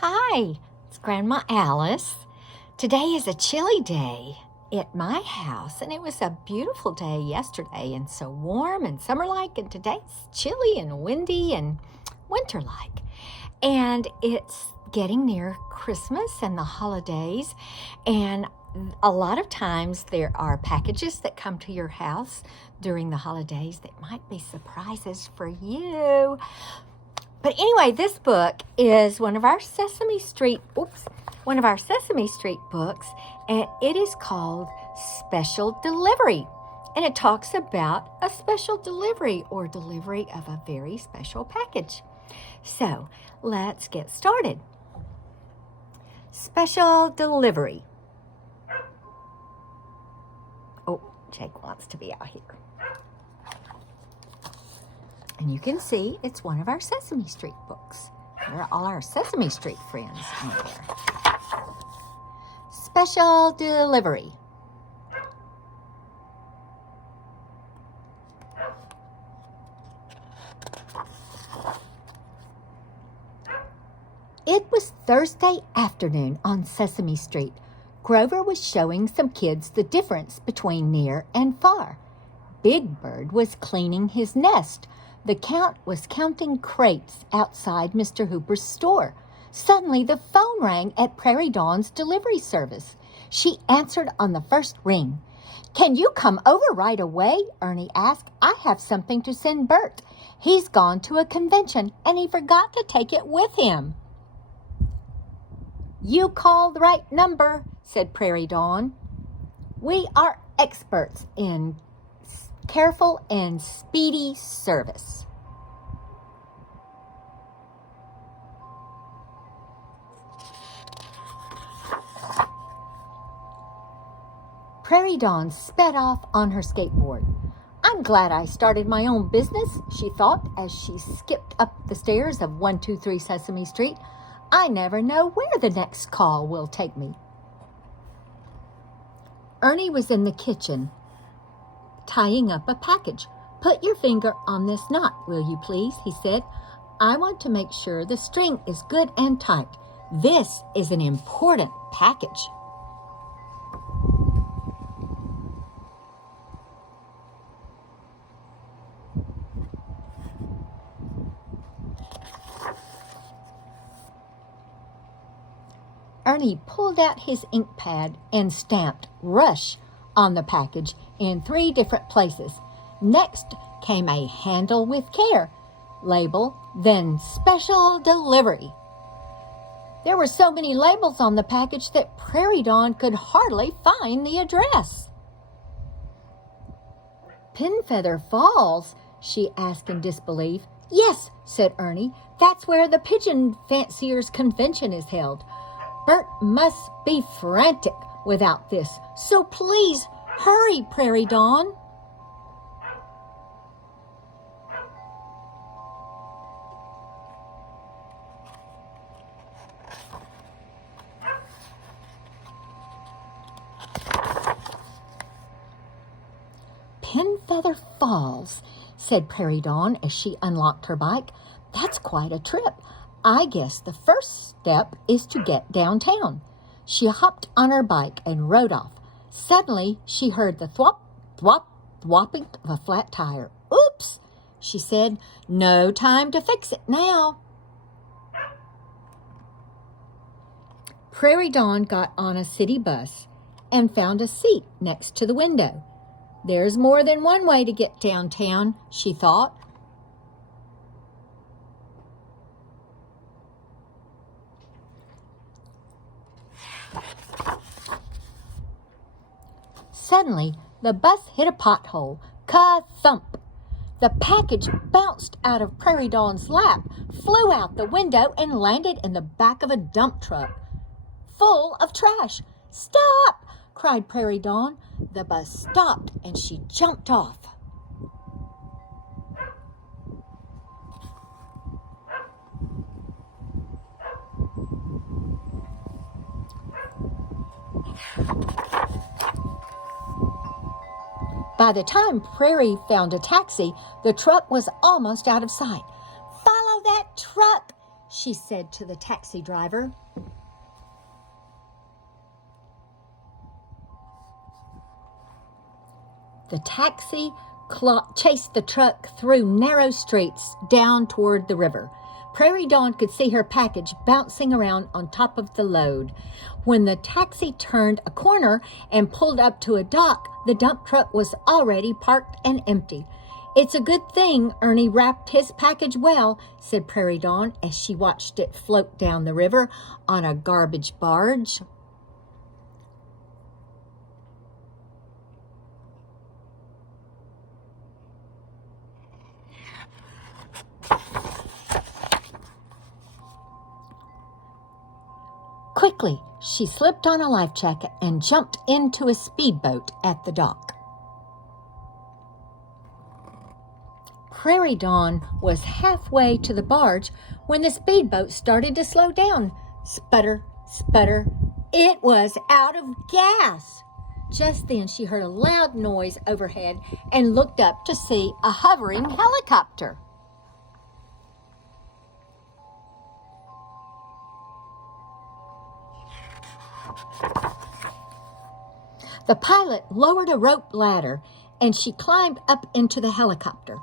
Hi, it's Grandma Alice. Today is a chilly day at my house, and it was a beautiful day yesterday and so warm and summer-like, and today's chilly and windy and winter-like. And it's getting near Christmas and the holidays, and a lot of times there are packages that come to your house during the holidays that might be surprises for you. But anyway, this book is one of our Sesame Street books, and it is called Special Delivery. And it talks about a special delivery or delivery of a very special package. So let's get started. Special delivery. Oh, Jake wants to be out here. And you can see it's one of our Sesame Street books. There are all our Sesame Street friends in there. Special delivery. It was Thursday afternoon on Sesame Street. Grover was showing some kids the difference between near and far. Big Bird was cleaning his nest. The Count was counting crates outside Mr. Hooper's store. Suddenly, the phone rang at Prairie Dawn's delivery service. She answered on the first ring. "Can you come over right away?" Ernie asked. "I have something to send Bert. He's gone to a convention, and he forgot to take it with him." "You called the right number," said Prairie Dawn. "We are experts in careful and speedy service." Prairie Dawn sped off on her skateboard. "I'm glad I started my own business," she thought as she skipped up the stairs of 123 Sesame Street. "I never know where the next call will take me." Ernie was in the kitchen, tying up a package. "Put your finger on this knot, will you please?" he said. "I want to make sure the string is good and tight. This is an important package." Ernie pulled out his ink pad and stamped "Rush" on the package in 3 different places. Next came a "Handle with care" label, then "Special Delivery." There were so many labels on the package that Prairie Dawn could hardly find the address. "Pinfeather Falls?" she asked in disbelief. "Yes," said Ernie. "That's where the Pigeon Fanciers Convention is held. Bert must be frantic without this, so please hurry, Prairie Dawn." "Pinfeather Falls," said Prairie Dawn as she unlocked her bike. "That's quite a trip. I guess the first step is to get downtown." She hopped on her bike and rode off. Suddenly, she heard the thwop, thwop, thwopping of a flat tire. "Oops," she said. "No time to fix it now." Prairie Dawn got on a city bus and found a seat next to the window. "There's more than one way to get downtown," she thought. Suddenly, the bus hit a pothole. Ka-thump! The package bounced out of Prairie Dawn's lap, flew out the window, and landed in the back of a dump truck full of trash. "Stop!" cried Prairie Dawn. The bus stopped, and she jumped off. By the time Prairie found a taxi, the truck was almost out of sight. "Follow that truck!" she said to the taxi driver. The taxi chased the truck through narrow streets down toward the river. Prairie Dawn could see her package bouncing around on top of the load. When the taxi turned a corner and pulled up to a dock, the dump truck was already parked and empty. "It's a good thing Ernie wrapped his package well," said Prairie Dawn as she watched it float down the river on a garbage barge. Quickly, she slipped on a life jacket and jumped into a speedboat at the dock. Prairie Dawn was halfway to the barge when the speedboat started to slow down. Sputter, sputter. It was out of gas. Just then she heard a loud noise overhead and looked up to see a hovering helicopter. The pilot lowered a rope ladder, and she climbed up into the helicopter.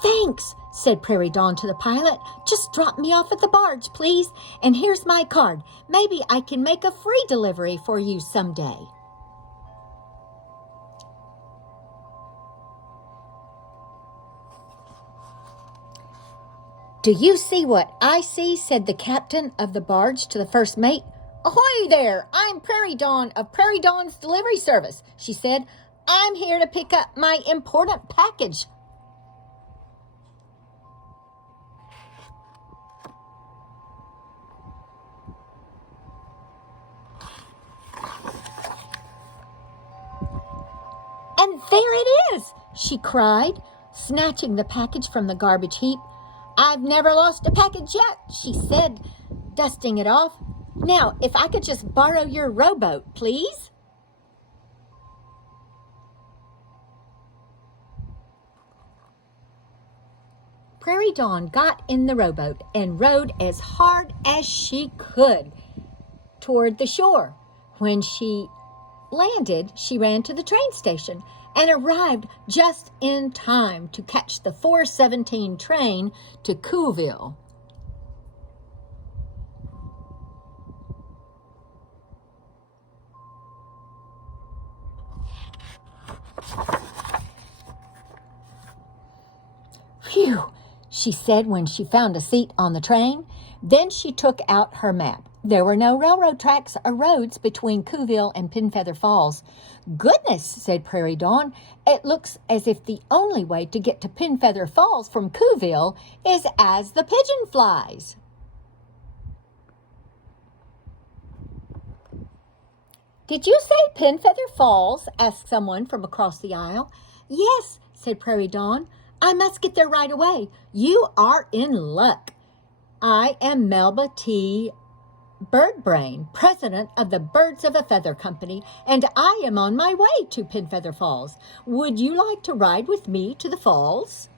"Thanks," said Prairie Dawn to the pilot. "Just drop me off at the barge, please, and here's my card. Maybe I can make a free delivery for you someday." "Do you see what I see?" said the captain of the barge to the first mate. "Ahoy there! I'm Prairie Dawn of Prairie Dawn's delivery service," she said. "I'm here to pick up my important package." "And there it is!" she cried, snatching the package from the garbage heap. "I've never lost a package yet," she said, dusting it off. "Now, if I could just borrow your rowboat, please." Prairie Dawn got in the rowboat and rowed as hard as she could toward the shore. When she landed, she ran to the train station and arrived just in time to catch the 4:17 train to Cooville. "Phew," she said when she found a seat on the train. Then she took out her map. There were no railroad tracks or roads between Cooville and Pinfeather Falls. "Goodness," said Prairie Dawn, "it looks as if the only way to get to Pinfeather Falls from Cooville is as the pigeon flies." "Did you say Pinfeather Falls?" asked someone from across the aisle. "Yes," said Prairie Dawn. "I must get there right away. You are in luck. I am Melba T. Birdbrain, president of the Birds of a Feather Company, and I am on my way to Pinfeather Falls. Would you like to ride with me to the falls?"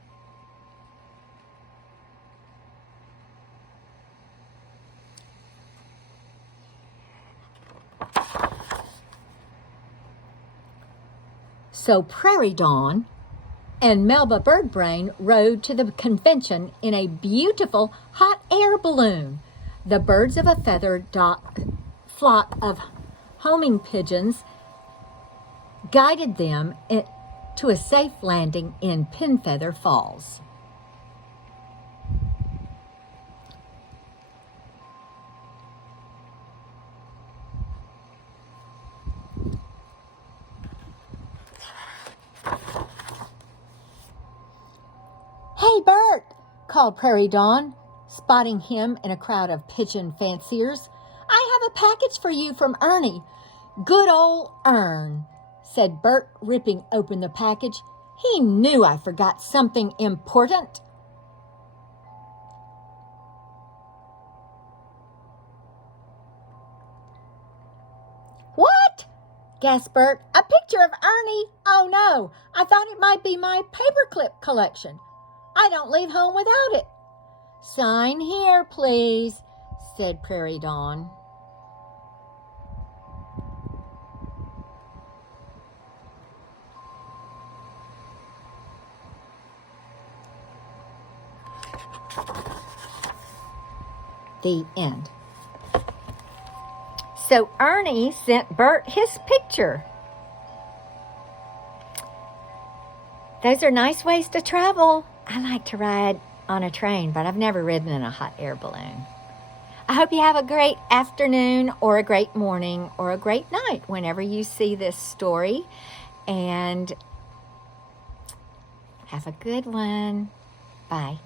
So Prairie Dawn and Melba Birdbrain rode to the convention in a beautiful hot air balloon. The Birds of a Feather flock of homing pigeons guided them to a safe landing in Pinfeather Falls. "Hey, Bert," called Prairie Dawn, spotting him in a crowd of pigeon fanciers. "I have a package for you from Ernie." "Good old Ern," said Bert, ripping open the package. "He knew I forgot something important." "What?" gasped Bert. "A picture of Ernie? Oh, no. I thought it might be my paperclip collection. I don't leave home without it." "Sign here, please," said Prairie Dawn. The end. So Ernie sent Bert his picture. Those are nice ways to travel. I like to ride on a train, but I've never ridden in a hot air balloon. I hope you have a great afternoon or a great morning or a great night whenever you see this story. And have a good one. Bye.